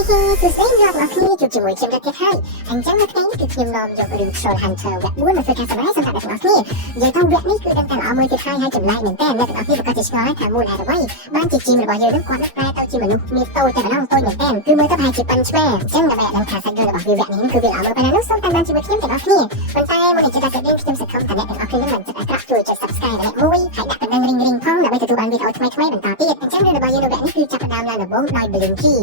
គឺស្អីយកមកគ្នាជួបជាមួយខ្ញុំទៀតហើយអញ្ចឹងនៅថ្ងៃនេះគឺខ្ញុំនាំយករឿង Soul Hunter វគ្គ 4 មកធ្វើការសម្ដែងសម្រាប់អ្នកទាំងអស់គ្នានិយាយទៅវគ្គនេះគឺដឹងតែល្អមួយទៀតហើយចម្លែកមែនតើអ្នកទាំងអស់គ្នាប្រកាសជាឆ្ងល់ហើយថាមូលហេតុអ្វីបានជាជីមរបស់យើងនឹងគាត់ប្រែទៅជាមនុស្សមានតូចតែម្ដងតូចមែនតើគឺមើលទៅប្រហែលជាប៉ិនឆ្មាអញ្ចឹងដើម្បីដឹងថាសាច់រឿងរបស់វាវគ្គនេះគឺវាល្អមើលប៉ុណ្ណានោះសូមតាមដានជាមួយខ្ញុំទាំងអស់គ្នាប៉ុន្តែមុននឹងចាប់ផ្ដើមខ្ញុំសង្ឃឹមថាអ្នកទាំងអស់គ្នានឹងចិត្តអាក្រក់ជួយចុច Subscribe ម្នាក់មួយហើយដាក់កណ្ដឹងរីងៗផងដើម្បីទទួលបានវីដេអូថ្មីៗបន្តទៀតអញ្ចឹងរឿងរបស់យើងនៅវគ្គនេះគឺចាប់ផ្ដើមឡើងដំបូងដោយ Blinky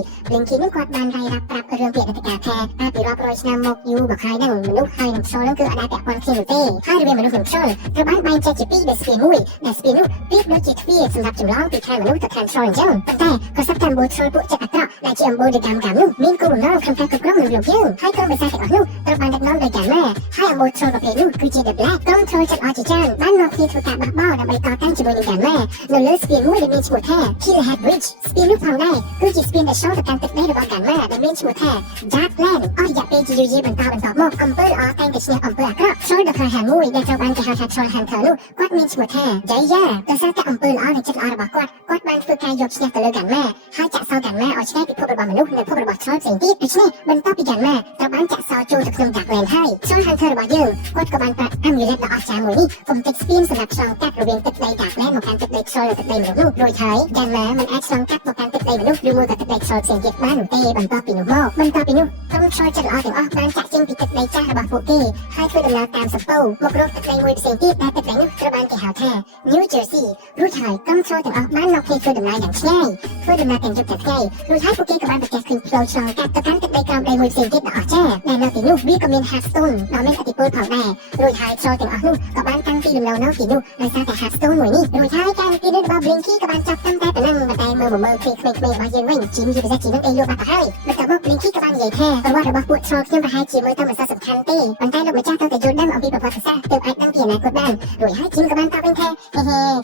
នេះគាត់បានរាយរាប់ប្រាប់រឿងពាក្យរដ្ឋការថាពីរាប់រយឆ្នាំមកយូរមកហើយនឹងមនុស្សហើយនឹងខ្យល់នឹងគឺអត់ដែលពាក់ព័ន្ធគ្នានោះទេហើយរវាងមនុស្សនិងខ្យល់ត្រូវបានបែងចែកជាពីរដែលស្ពានមួយដែលស្ពាននោះប្រៀបដូចជាទ្វារសម្រាប់ចម្លងពីខាងមនុស្សទៅខាងខ្យល់អញ្ចឹងប៉ុន្តែក៏សត្វតាមបូរខ្យល់ពួកចិត្តអាក្រក់ដែលជាអំបូរកម្មនោះមានគោលបំណងក្នុងការគ្រប់គ្រងមនុស្សលោកយើងហើយក្រុមបិសាចទាំងអស់នោះត្រូវបានដឹកនាំដោយកាម៉ាហើយអំបូរខ្យល់ប្រភេទនោះគឺជា The Black ក្រុមខ្យល់ចិត្តអស់ជាច្រើនបានមកគ្នាធ្វើការបះបោរដើម្បីតតាំងជាមួយនឹងកាម៉ានៅលើស្ពានមួយដែលមានឈ្មោះថា Killhead Bridge ស្ពាននោះផងដែរគឺជាស្ពានដែលឆ្លងទៅកាន់ទឹកដីរបស់កាម៉ាដែលមានឈ្មោះថា Darkland អស់រយៈពេលជាយូរបន្តមកអំពើល្អតែងតែឈ្នះអំពើអាក្រក់ខ្យល់ដ៏ក្លាហានមួយដែលត្រូវបានគេហៅថា Soul Hunter នោះគាត់មានឈ្មោះថា Jaya ដោយសារតែអំពើល្អនិងចិត្តល្អរបស់គាត់បានធ្វើការយកឈ្នះទៅលើកាម៉ាហើយចាក់សោកាម៉ាឲ្យឆ្ងាយពីភពរបស់មនុស្សនិងភពរបស់ខ្យល់ផ្សេងទៀតដូច្នេះបន្ទាប់ពីកាម៉ាត្រូវបានចាក់សោចូលទៅក្នុង Darkland ហើយ Soul Hunter របស់យើងគាត់ក៏បានប្រាក់ amulet ដ៏អស្ចារ្យមួយនេះកុំតិចស្ពានសម្រាប់ឆ្លងកាត់រវាងទឹកដី Darkland មកកាន់ទឹកដីខ្យល់និងទឹកដីមនុស្សនោះរួចហើយកាម៉ាមិនអាចឆ្លងកាត់មកកាន់ទឹកដីមនុស្សឬមួយក៏ទឹកដីខ្យល់ផ្សេងទៀតបាននោះទេបន្ទាប់ពីនោះក្រុមខ្យល់ចិត្តល្អទាំងអស់បានចាក់ចេញពីទឹកដីចាស់របស់ពួកគេហើយធ្វើដំណើរតាមសំពៅមករកទឹកដីមួយផ្សេងទៀតដែលទឹកដីនោះត្រូវបានគេហៅថា New Jersey រួចហើយក្រុមខ្យល់ទាំងអស់បានមកគ្នាធ្វើដំណើរយ៉ាងឆ្ងាយធ្វើដំណើរទាំងយប់ទាំងថ្ងៃរួចហើយពួកគេក៏បានប្រទះឃើញផ្លូវឆ្លងកាត់ទៅកាន់ទឹកដីក្រោមដីមួយផ្សេងទៀតដ៏អស្ចារ្យដែលនៅទីនោះវាក៏មាន Hearthstone ដ៏មានឥទ្ធិពលផងដែររួចហើយខ្យល់ទាំងអស់នោះក៏បានតាំងទីលំនៅនៅទីនោះដោយសារតែ Hearthstone មួយនេះរួចហើយការទីនេះរបស់ Blinky ក៏បានចាប់តាំងតែប៉ុណ្ណឹងតែមើលឃើញក្មេងៗរបស់យើងវិញជីមជាពិសេសជីនឹងឯងលក់បាត់ទៅហើយបន្ទាប់មក Blinky ក៏បាននិយាយថាប្រវត្តិរបស់ពួកខ្យល់ខ្ញុំប្រហែលជាមើលទៅមិនសូវសំខាន់ទេប៉ុន្តែលោកម្ចាស់ត្រូវតែយល់ដឹងអំពីប្រវត្តិសាស្ត្រទើបអាចដឹងពីអនាគតបានរួចហើយជីមក៏បានតបវិញថា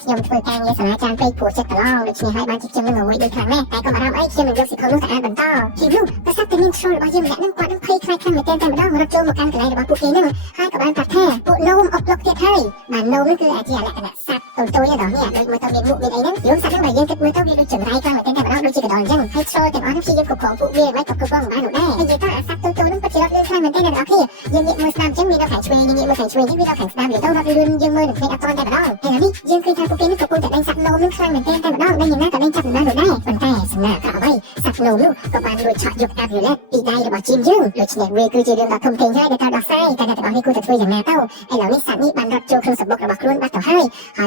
ខ្ញុំធ្វើការងារសាលាចារពេកព្រោះចិត្តកន្លងដូច្នេះហើយបានជាខ្ញុំនឹងអវ័យដូចខ្លាំងណាស់តែក៏បារម្ភអីខ្ញុំនឹងយកសិភៅនោះទៅអានបន្តជីមនោះប្រសិទ្ធតែមានខ្យល់របស់យើងម្នាក់នឹងគាត់នឹងភ័យខ្លាចខ្លាំងមែនទែនតែម្ដងរត់ចូលមកកាន់កន្លែងរបស់ពួកគេនឹងហើយក៏បានប្រាប់ថាពួកនោមអប់លុកទៀតហើយបាននោមនេះគឺអាចជាលក្ខណៈសត្វតូចៗដល់នេះដូចមើលទៅមានមុខមានអីហ្នឹងយើងសត្វហ្នឹងបើយើងគិតមើលទៅវាដូចចង្រៃខ្លាំងមែនទែនតែម្ដងដូចជាកណ្ដុរអញ្ចឹងហើយខ្យល់ទាំងអស់នេះព្យាយាមគ្រប់គ្រងពួកវាមិនក៏គ្រប់គ្រងបាននោះដែរហើយនិយាយទៅអាសត្វតូចៗហ្នឹងពិតជារត់លឿនខ្លាំងមែនទែនអ្នកនរគ្នាយើងងាកមើលស្ដាំអញ្ចឹងវានៅខាងឆ្វេងយើងងាកមើលខាងឆ្វេងអញ្ចឹងវានៅខាងស្ដាំនិយាយទៅរត់លឿនយើងមើលនឹងភ្នែកអត់ទាន់តែម្ដងហើយនេះយើងឃើញថាពួកគេនេះកំពុងតែដេញសត្វនោមនឹងខ្លាំងមែនទែនតែម្ដងដែលយ៉ាងណាក៏ដេញចាប់មិនបាននោះដែរប៉ុន្តែសំណាក់អ្វីសត្វនោមនោះក៏បានលួចឆក់យក amulet ពីដៃរបស់ជីមយើងដូច្នេះវាគឺជារឿងដ៏ធំធេងហើយដែលត្រូវដោះស្រាយតែអ្នកទាំងអស់នេះគួរតែធ្វើយ៉ាងណាទៅឥឡូវនេះសត្វនេះបានរត់ចូលក្នុងសំបុករបស់ខ្លួនបាត់ទៅហើយ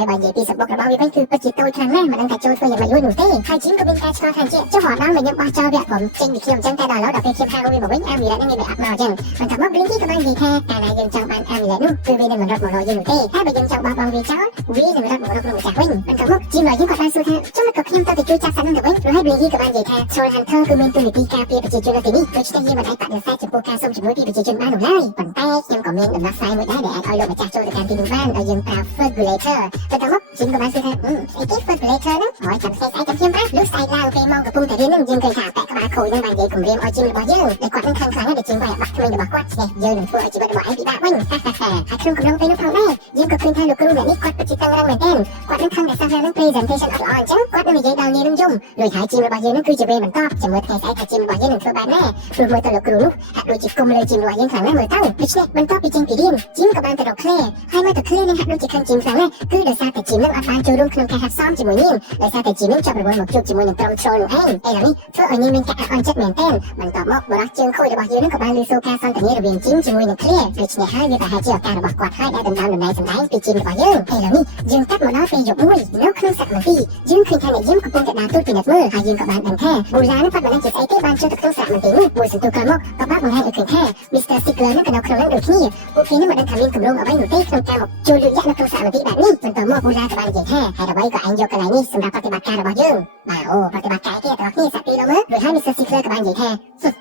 បើនិយាយពីសំបុករបស់វាវិញគឺពិតជាតូចខ្លាំងណាស់មិនដឹងថាចូលធ្វើយ៉ាងម៉េចរួចនោះទេហើយជីមក៏មានការឆ្ងល់ថាជាចុះអត់ដល់ខ្ញុំបោះចោលវាខ្ញុំចេញពីខ្ញុំអញ្ចឹងតែដល់ឥឡូវដល់ពេលខ្ញុំហៅវាមកវិញ amulet នេះវាអត់មកអញ្ចឹងបន្ទាប់មក Blinky ក៏បាននិយាយថាកាលណាយើងចង់បាន amulet នោះគឺវានឹងមិនរត់មករកយើងនោះទេតែបើយើងចង់បោះបង់វាចោលវានឹងរត់មករកខ្លួនម្ចាស់វិញបន្ទាប់មកជីមរបស់យើងក៏បានសួរថាចុះមិនក៏ខ្ញុំទៅជួយចាប់សត្វនោះទៅវិញព្រោះហើយ Blinky ក៏បាននិយាយថា Soul Hunter គឺមានទូនាទីការពារប្រជាជននៅទីនេះដូច្នេះយើងមិនអាចបដិសេធចំពោះការសុំជំនួយពីប្រជាជនបាននោះឡើយប៉ុន្តែខ្ញុំក៏មានដំណោះស្រាយមួយដែរដែលអាចឲ្យលោកម្ចាស់ចូលទៅកាន់ទីនោះបានដោយយើងប្រើ Fertilizer បន្ទាប់មកជីមក៏បានសួរថាស្អីគេ Fertilizer ហ្នឹងហើយចាំស្អីចាំខ្ញុំប្រាស់លុះស្អែកឡើងពេលម៉ោងកំពុងតែរៀនហ្នឹងយើងឃើញថាពាក់ក្បាលខូចហ្នឹងបាននិយាយគម្រាមឲ្យជីមរបស់យើងតែគាត់នឹងខឹងខ្លាំងណាស់ដែលជីមបាយបាក់ក្មេងរបស់គាត់ឆ្នេះយើងនឹងធ្វើឲ្យជីវិតរបស់ឯងពិបាកវិញហើយក្នុងកំឡុងពេលនោះផងដែរយើងក៏ឃើញថាលោកគ្រូអ្នកនេះគាត់ពិតជាតឹងរ៉ឹងមែនទែនគាត់នឹងខឹងតែសាស្ត្រនឹង presentation អត់ល្អអញ្ចឹងគាត់នឹងនិយាយដល់នាងនឹងយំរួចហើយជីមរបស់យើងនឹងគឺជាវេនបន្តចាំមើលថ្ងៃស្អែកថាជីមរបស់យើងនឹងធ្វើបែបណាព្រោះមើលទៅលោកគ្រូនោះហាក់ដូចជាគុំលើជីមរបស់យើងខ្លាំងណាស់មើលទៅដូច្នេះបន្ទាប់ពីចេញពីរៀនជីមក៏បានទៅរក Claire ហើយមើលទៅ Claire នឹងហាក់ដូចជាខឹងជីមខ្លាំងណាស់គឺដោយសារតែជីមនឹងអត់បានចូលរួមក្នុងការហាត់សមជាមួយនាងដោយសារតែជីមនឹងចាប់រវល់មកជួបជាមួយនឹងក្រុម troll នោះឯងពេលនេះធ្វើឲ្យនាងមានការអន់ចិត្តមែនទែនបន្ទាប់មកបរិះជើងខូចរបស់យើងនឹងក៏បានលើសូការសន្ទនារវាងជីមជាមួយនឹង Claire ដូច្នេះហើយវាប្រហែលជាឱកាសរបស់គាត់ហើយដែលដណ្ដើមតំណែងសម្ដែងពីជីមរបស់យើងពេលនេះយើងកាត់មកដល់ពេលយប់មួយនៅក្នុងសក្តិទីយើងឃើញថាអ្នកយាមកំពុងតែដើរទូតពិនិត្យមើលហើយយើងក៏បានដឹងថាបូឡានឹងគាត់មិនដឹងជាស្អីទេបានចូលទៅក្នុងសក្តិទីនេះមួយសន្ទុះក្រោយមកក៏បានបង្ហាញឲ្យឃើញថា Mr. Stickler នឹងក៏នៅក្នុងនោះដូចគ្នាពួកគេនឹងមិនដឹងថាមានគម្រោងអ្វីនោះទេក្នុងការមកចូលលួចយកនៅក្នុងសក្តិទីបែបនេះបន្ទាប់មកបូឡាក៏បាននិយាយថាហើយអ្វីក៏អញយកកន្លែងនេះសម្រាប់ប្រតិបត្តិការរបស់យើងបាទអូប្រតិបត្តិការគេទាំងគ្នាសាក់ពីដល់មើលរួចហើយ Mr. Stickler ក៏បាននិយាយថា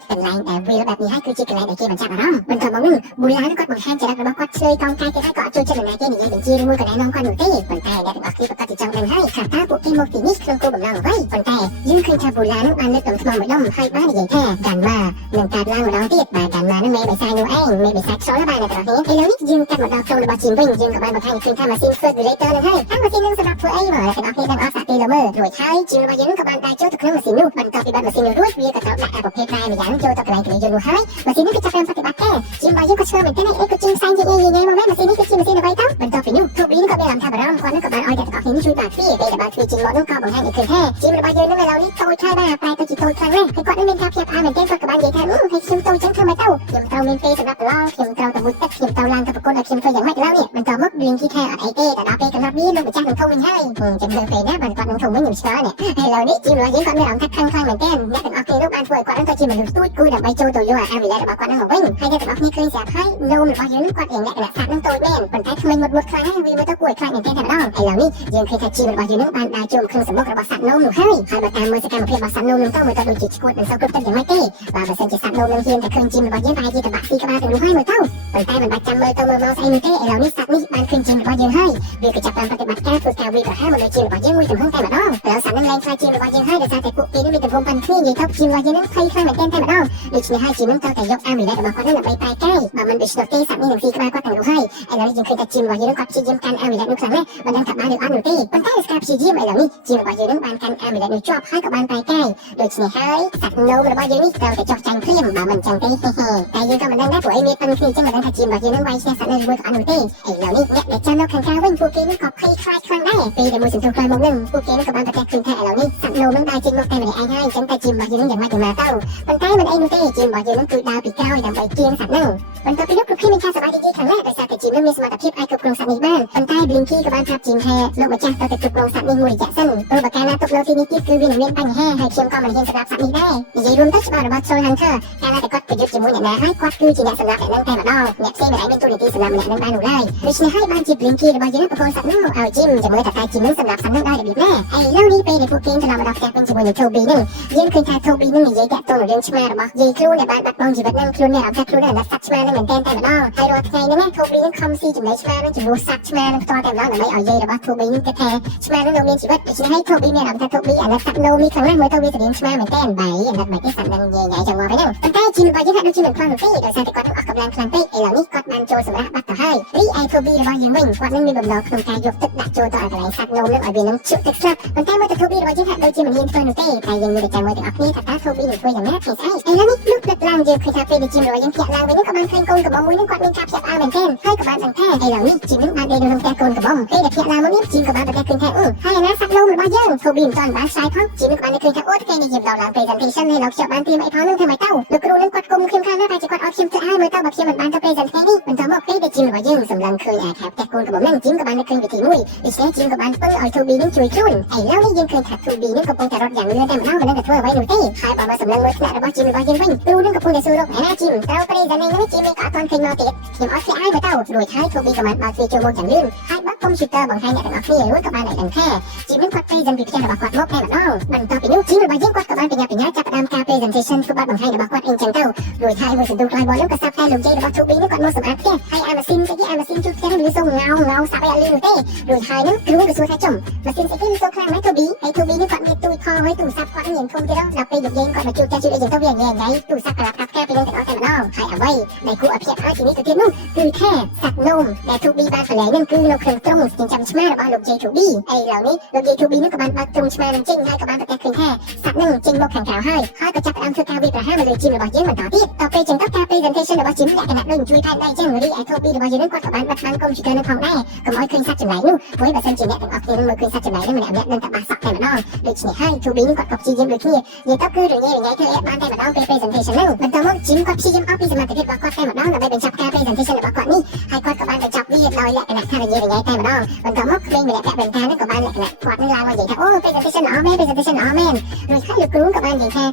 កន្លែងដែលវាបែបនេះហើយគឺជាកន្លែងដែលគេបញ្ចាប់អារម្មណ៍បន្ទាប់មកនេះបូឡានឹងគាត់បង្ហាញចរិតរបស់គាត់ឆ្លើយកោងកាយគេហើយក៏អត់ចូលចិត្តនរណាគេនិយាយបញ្ជាឬមួយក៏ណែនាំគាត់នោះទេប៉ុន្តែអ្នកទាំងអស់គ្នាប្រកាសជាចង់ដឹងហើយថាតើពួកគេមកទីនេះក្នុងគោលបំណងអ្វីប៉ុន្តែយើងឃើញថាបូឡានឹងបានលើក ดมทมไม่ดมให้บ้านใหญ่แท้ดันมาหนึ่งการล่างมาดองตีดบายดันมานั่นเมย์ใบทรายนูเองเมย์ใบทรายโซ่และใบในตลอดนี้ไอ้แล้วนี่ยืมกันหมดดอกโซ่ระบาดจีนวิ่งยืมกับบ้านบางแห่งคืนท่ามาซินเฟิร์สเลเตอร์นึงให้ทั้งมาซินนึงสำหรับตัวเองเหรอแต่ดอกนี้ดันออสตีละเมอรวยไทยจีนระบาดยืมกับบ้านได้โจ้ตะเครื่องมาซินนูมันก็ปีบ้านมาซินนูด้วยวีกับเต่าหนักแบบเพลย์ไม่ยั้งโจ้ตะไคร้ตัวยืนนูให้มาซินนี่คือจะเริ่มปฏิบัติแก่จีนระบาดยืมก็เชื่อเหมือนกันไอ้ก็จีนไซน์ยังไงมาแม่มาซินนี่คือจีนมาซินเอาไว้เต้ามันก็ปีนูทุกวีนี่ก็ไปลำท่าบารมควันนั่นกับบ้านอ้อยแต่ดอกนี้ช่วยบาดฟี่ไปแต่บาดฟี่จีนหมดนู่นก็บางแห่งอีกคืนแท้จีนระบาดยืมนั่นเรานี่โตใช่บ้าปลายตัวจีโตครั้งแรกให้กอดนั่นเป็นแค่เพียบอาเหมือนเต้นกับบ้านใหญ่แท้ให้ชิมโตจังเธอมาเต้าชิมเต้าเมนเต้สำหรับล่อชิมเต้าตะมุดตักชิมเต้าลางกับปกติชิมเธออย่างไม่แล้วเนี่ยมันก็มุกดึงที่แท้ไอเต้แต่ดาเป้กับนับนี้ลงไปจ้างหนึ่งทงมันให้จะเดินไปนะมันกอดหนึ่งทงไม่หนึ่งช้าเนี่ยให้เรานี่จีนเรายิ่งกอดไม่หลังทักข้างๆเหมือนเต้นเนี่ยเป็นออกเกลูกบานถวยกอดนั่นตัวจีนมันดูตูดกูดับใบโจตัวยั่วอามีแล้วแต่บอกกอดนั่งของวิ่งให้ได้แต่บอกนี่เคยเสียให้โนมหรือว่ายืนกอดเองแหละแต่สัตว์นั่งโตแม่นคนไทยทำไมหมดครั้งให้วีไม่ต้องกลัวครั้งอย่างเต้นแต่ไม่ต้องให้เรานี่ยืนเคยทักจีนหรือว่ายืนนั่งบานดาโจมเครื่องสมองระบาดสัตว์โนมหนูให้ใครมาตามมือสกัดมาเพียบสัตว์โนมต้องมือตัวดูจิตกวดเป็นเสากรุบตั้งอย่างไม่เต้บาเปอร์เซ็นต์จิตสัตว์โนมยืนแต่เครื่องจีนหรือว่ายืนไปที่ตะบักซีกระบาถึงให้มือเต้าคนไทยมันบัดจำมือตัวมือเมาใส่มือเต้เรานี่สัตว์นี่บานเครื่องจีนหรือว่ายืนให้วีกระจับการปฏิบัติการฝึกการวีกับให้มันเลยจีนหรือว่ายืนมือถึงห้องแต่มาต้องแล้วสัตว์นั่งแรงคลายจีนหรือว่ายืนให้เดี๋ยวจะแต่ปุ๊บปีนี้มีแต่พงพันขี้ยีทับจีนหรือว่ายืนนั่งใครใครเหมือนเต้นแต่มาต้องดิฉันให้จีนนั่งเต้าแต่ยกอามีได้แต่บอกว่านั่นไปใกล้บามันดิฉันเต้สัตว์นี่หนึ่งทีกระบาก็แต่งดูให้ไอ้เรายิงเคยแต่จีนหรือว่ายืนนั่งกับจีนยิ้มกันอามีได้นึกสั่งแม่มันดันกลับมาเดี๋ยวอันหนูเต้คนใต้สกัดจียิ้มไอ้เรานี่จีนหรือว่ายืนนั่งบานกันอามีได้หนูชอบให้กับบานไปใกล้โดยฉันให้สัตว์โนหรือว่ายืนนี่เราแต่จอกจังเครียมบามันจังเต้แต่ยืนก็มันดังได้ตัวไอ้เมย์ปันคือจังมันดังกับจีนหรือว่ายืนนั่งไว้เชียร์สัตว์ในมือกับอันหนูเต้ไอ้เรานี่เนี่ยเด็กจ้าโนขันกาวิ่งปูกีนี่ก็คล้ายคล้ายครั้งได้ปีเดี๋ยวมือสิงโตคลายมงหนึ่งปูกีนี่กับบานประแจคืนแท้เรานี่สัตว์โนมันได้จริงมากแต่ไม่ได้ไอ้ให้จังแต่จีนหรือว่ายืนนั่งอย่างไม่ถึงมาเต้าคนใต้มันไอ้หนูเต้จีนหรือว่ายืนนั่งคือดาวปีเก้าดังไปเกียงสัตว์นั่งมันก็เป็นลูกกรุ๊ปที่มีค่าสบายดีๆครั้งแรกโดยสารแต่จีนไม่มีสมรรถภาพไอ้กรุ๊ปโครงสัตว์ในบ้านคนใต้บลิงกี้กับบ้านทับจีนแท้โลกมาจากแต่กรุ๊ปโครงสัตว์ในงูดิจักสันตัวประกันและตกโลที่นี่คือวินเวียนปังแห่ให้เคียมก็มันเห็นสำหรับสัตว์นี้ได้ยิ่งรวมทั้งสปอร์ตบัตโซฮันเตอร์การแต่ก็ประยุกต์จีมูเนี่ยนะให้กอดคือจีเนี่ยสำหรับแต่นั่งแต่มาดองเนี่ยเส้นไม่ได้เป็นตัวนี้สำหรับเนี่ยนั่งบ้านหนูได้ดิฉันให้บ้านจีบลิงกี้หรือบ้านยืนประโคนสัตว์นั่งเอาจิมจะมือแต่ตายจีนนั่งสำหรับสัตว์นั่งได้เดี๋ยวแม่ไอ้เล่านี้ไปในพวกเกมจะนำมาดอกแจกเป็นจีมูเนี่ยโทบีนึงยืนคืนทายโทบีนึงเนี่ยยัยแกะตัวหนูเลี้ยงชมาหรือบ้ายัยครูเนี่ยบ้านบัดบองจีบัดนั่งครูเนี่ยเอาแค่ครูเนี่ยนักสัตว์ชมานั่งเหมือนเต้นแต่มาดองไอ้รอดไงนะแม่โทบีนึงคอมซีจุดไหนชมานั่งจุดรู้สัตว์ชมานั่งตัวแต่มาดองไม่เอายัยหรือบ้าโทบีนึงกระแทชมานั่งโนมีจีบัดฉันให้โทบีเนี่ยเอาแต่โทบีอันนักสัตว์โนมีครั้งแรกเมื่อโทบีจะเลี้ยงชมาเหมือนเต้นใบอันนักใบที่สัตว์นั่งใหญ่ๆจังหวะไปนั่งตั้งแต่จีนบ้านยืนหัดดูจีนเหมือนคลองหนูตี้โดยสารแต่กอดออกกำลังคลังตี้ไอ้เหล่านี้กอดมันโจสำหรับบัตต่อให้รีไอโทบีหรือบ้านยืนวิ่งกอดนั่งมีบำดอกขนมกายยกตึกดักโจต่ออะไรสัตว์โนมเรื่องอ่อยเบียน้ำชุบตึกครับตั้งแต่เมื่อโทบีหรือบ้านยืนหัดดูจีนเหมือนยืนคลองหนูตี้แต่ยังมีแต่ใจมือแต่ออกนี่แต่โทบีหนูช่วยอย่างแม่เทสไอ้แล้วนี่ลูกเล็กลางยืนเคยทำเป็นจีนหรือบ้านยืนเพียลางไปนี่กับบ้านเคยโกนกับบ้องมือนี่กอดมีกาเพียอาเหมือนเต้นให้กับบ้านต่างแท้ไอ้เหล่านี้จีนนึกบ้านเดนลงแต่โกนกับบ้องเต้แต่เพียลางมันนี่จีนกับบ้านแต่คืนแท้ให้นะสัตว์โนมหรือบ้านยืนโทบีตอนบ้านชายพังจีนนึกบ้านในคืนแท้โอ้ที่แกในยิมเราหลังเพรสเซนเทชันให้เราเชื่อบ้านตีไม่พอนึงทำไมเต้าลูกครูนึกกอดกลมเข้มข้างหน้าไปจะกอดเอาเข้มจะให้มือเต้าบักเข้มเหมือนบ้านเต้าเพรสเซนเทนี่มันจะบอกเต้แต่จีนหรือบ้านยืนสำลังเคยแอบแท็กโกนกับบ้องนั่งจีนกับบ้านในคืนไปทีมุ้ยดิฉันจีนกับบ้านเปิ้ลเอาโทบีนึกช่วยครุ่นไอ้เล่านี่ยังเคยถักโทบีนึกกับปงแต่รถอย่างเรือแต่มันเล่ากันนั่นแต่ทั่วไว้หนูเต้ขายบ้านมาสำลังมือขนาดระบาดจีนหรือบ้านยืนวิ่งรู้นึกกับปงแต่สู้รบแหน้าจีนเต้าเพรสเซนในนั้นจีนไม่กอดตอนเคยนอนติดทีมออสเตรเลียเต้าโดยท้ายโทบีกับมันบาซีโจโมอย่างลื่นให้บักคอมชิเตอร์บางให้เนี่ยแต่ออกนี่รู้กับบ้านไหนกันแค่จีนนึกกอดเพรสเซนบิดแค่ระบาดกอดมกแน่แบบน้องมันต่อไปนู้จีนหรือบ้านยืนกอดกับบ้านเป็นยาจับดามกาเพรสเซนเทชันคือบ้านบางให้ระบาดกอดเองจังเต้าโดยท้ายมือสิดูกลายบอลลูกกระซับแทนลูกเจระบาดโทบีนึกกอดโมสมาร์ทแค่ให้อามาซินจะที่อามาซินชุดแค่ให้ดูทรงเงาสับไปอะไรหนูเต้โดยท้ายนึกรู้กับสู้ท้ายจมมาซินจะที่ดูทรงคลางไหมโทบีไอโทบีนึกกอดมีตู้คอไว้ตู้ซับกอดเหยียนคมที่เราดับไปหยุดเย็นกอดมาจุดจะจุดไอเย็นเต้าเวียนแย่ไงตู้ซับกระลับแค่ไปเล่นแต่เอาแต่มาน้องใครเอาไว้ในคู่อภิษทีนี้ตัวเทียนนุ่มคือแค่สัตว์นมแต่ทูบีบานแถลงนั่นคือเราเคยตรงจริงจำชมาระบาดลูกเจทูบีไอเหล่านี้ลูกเจทูบีนึกกับบ้านตรงชมาจริงให้กับบ้านแต่คืนแค่สัตว์นั่งจริงโลกแข่งข่าวให้ข้ากระจับอัมคือกาวีประห้ามาเลยจีนระบาดเย็นเหมือนต่อที่ต่อไปจึงต้องการ presentation ระบาดจีนแหลกขนาดหนึ่งช่วยท่านได้เจ้าหรือไอโทบีระบาดยืนนั่งกอดกับบ้านบัดบังกรมชิเกอร์นั่งทองได้ก็มอยคืนสัตว์จังไหนนู่นไว้แบบเซนจีเนี่ยแต่ออกเองมือคืนสัตว์จังไหนนั่นมันแบบเดินตะบาสักแต่มาน้องโดยจีให้ทูบีนึกกอดกับจียิ้มหรือที่ยืนต้องคือหรือไงเธอบ้านแต่มาน้องเป็น presentation นั่งมันต้องมองจีนกับจียิ้มเอาปีสมาร์ทเก็ตบอกกอดแต่มาน้องแต่ไม่เป็นชับการ presentation ระบาดกอดนี่ให้กอดกับบ้านไปจับวีดลอยแหลกขนาดท่าระเยอะไงแต่มาน้องมันต้องมองเคร่งไปแหลกแบบเป็นการนั่งกับบ้านแหลกขนาดกอดนี่ลายว่าใหญ่แค่โอ้ presentation อ๋อแม่ presentation อ๋อแม่โดยถ้าลูกกรุ้งกับบ้านใหญ่แค่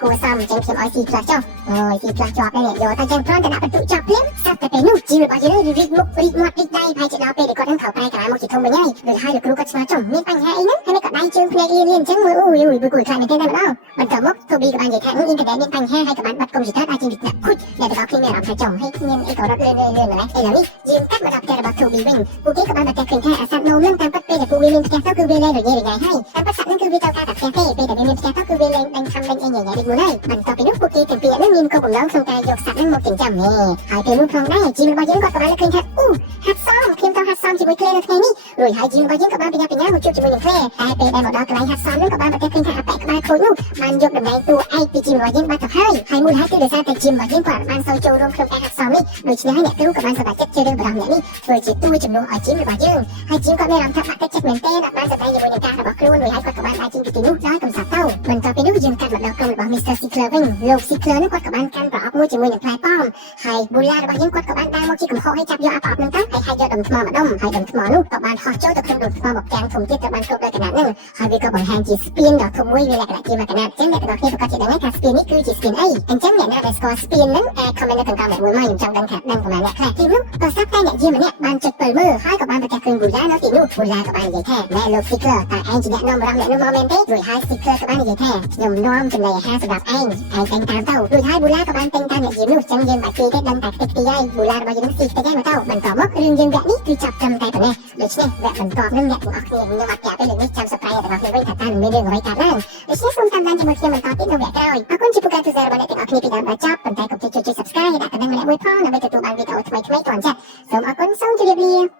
ครูซ้ำเจมส์ออยซีพลัสเจ้าซีพลัสจอบเนี่ยโยตาเจมพร้อมจะนับประตูจอบเลี้ยงสัตว์แต่เป็นนุ่มจีนหรือเปล่าจะได้ริกมุกริกมัดริกได้ภายจะเอาไปเด็กก็ต้องเข่าไปกระมองจิตทงไปง่ายโดยให้ลูกกรุ้งก็ชมาจมมีปัญหาไอ้นั่นให้ไม่กดได้จึงเพลงเรียนจังมืออุ้ยบุกุยใครไม่ได้ได้บ้างมันก็มุกโทบีกับบ้านใหญ่แท้อินกระแดนมีปัญหาให้กับบ้านบัดกรมจิตตาจีนดิบเนี่ยคุยเดี๋ยวจะบอกขึ้นเนี่ยเราไปจมให้เงินไอ้ตัวรถเรื่อยๆเลยไอ้เหล่านี้ยืมกัดมาดับแกระบาดโทบีวิ่งกูกี้กับบ้านบัดแกคืนแค่สัตว์โนเรื่องตามปัดเปย์กับกู វាមានផ្ទះទៅគឺវាលេងរញ៉េរញ៉ៃហើយតែប្រសិននឹងគឺវាត្រូវការតែផ្ទះទេពេលដែលវាមានផ្ទះទៅគឺវាលេងដេញខំលេងអីញ៉ៃញ៉ៃដូចមុនហើយបន្ទាប់ពីនោះពួកគេទាំងពីរនេះមានគោលបំណងក្នុងការយកសត្វនឹងមកចិញ្ចឹមនេះហើយពេលនោះផងដែរជីមរបស់យើងគាត់ក៏បានឃើញថាហាត់សមខ្ញុំទៅហាត់សមជាមួយគ្នានៅថ្ងៃនេះរួចហើយជីមរបស់យើងក៏បានបញ្ញាមកជួបជាមួយនឹងគ្នាតែពេលដែលមកដល់កន្លែងហាត់សមនឹងក៏បានប្រទះឃើញថាអាប៉ែក្បាលខូចនោះបានយកតំណែងតួឯកពីជីមរបស់យើងបាត់ទៅហើយមូលហេតុគឺដោយសារតែជីមរបស់យើងគាត់បានចូលចូលរួមក្នុងការហាត់សមនេះដូច្នេះអ្នកគ្រូក៏បានសម្រេចចិត្តជ្រើសរើសម្ដងនេះធ្វើជាតួជំនួសឲ្យជីមរបស់យើងហើយជីមគាត់មានអារម្មណ៍ថាបាក់ទឹកចិត្តមែនទែនបានសម្ដែងជាមួយនឹងការរបស់ខ្លួនរួចហើយគាត់ក៏បានដាក់ជីមពីទីនោះដោយកំសត់ទៅបន្ទាប់ពីនោះយើងកាត់មកដល់ក្រុមរបស់ Mr. Sickler វិញលោក Sickler នោះគាត់ក៏បានកាន់ប្រអប់មួយជាមួយនឹងផ្លែប៉ោមហើយប៊ូឡារបស់យើងគាត់ក៏បានដើរមកជាកំហុសឲ្យចាប់យកប្រអប់នឹងទៅហើយយកដុំថ្មមកដុំហើយដុំថ្មនោះក៏បានហោះចូលទៅក្នុងដុំថ្មមកទាំងធំទៀតទៅបានគ្រប់ដោយកណាត់នឹងហើយវាក៏បង្ហាញជាស្ពានដ៏ធំមួយវាលក្ខណៈជាកណាត់អញ្ចឹងអ្នកទាំងអស់គ្នាប្រកាសជាដឹងថាស្ពាននេះគឺជាស្ពានអីអញ្ចឹងអ្នកណាដែលស្គាល់ស្ពានហ្នឹងអាច comment នៅខាងក្រោមមួយមកខ្ញុំចង់ដឹងថាដឹងប្រហែលអ្នកខ្លះទីនោះក៏ស្រាប់តែអ្នកយាមម្នាក់បានចុចពិលមើលហើយក៏បានប្រទះឃើញប៊ូឡានៅទីនោះប៊ូឡាក៏បាននិយាយថាណែលោក Sickler តើឯងជាអ្នកនាំរំអ្នកនោះមកមែនទេរួចហើយ Sickler ក៏បាននិយាយថាខ្ញុំនាំចំណីអាហារសម្រាប់ឯងតែងតាមទៅរួចហើយប៊ូឡាក៏បានតែងតាមអ្នកយាមនោះអញ្ចឹងយើងបាច់ទីទេដឹងតែខ្ទេចទីហើយប៊ូឡារបស់យើងស៊ីខ្ទេចហើយមកទៅបន្តមករឿងយើងវគ្គនេះគឺចាប់ត្រឹមតែប៉ុណ្ណេះដូច្នេះវគ្គបន្តនឹងអ្នកទាំងអស់គ្នាខ្ញុំអត់ប្រាប់ទេលើកនេះចាំ subscribe ទាំងអស់គ្នាវិញថាតើមានរឿងអ្វីកើតឡើងដូច្នេះសូមតាមដានជាមួយខ្ញុំបន្តទៀតនៅវគ្គក្រោយអរគុណចំពោះការទស្សនារបស់អ្នកទាំងអស់គ្នាពីដើមដល់ចប់ប៉ុន្តែកុំភ្លេចចុច subscribe ហើយដាក់កណ្ដឹងម្នាក់មួយផងដើម្បីទទួលបានវីដេអូថ្មីៗទាន់ចិត្តសូមអរគុណសូមជម្រាបលា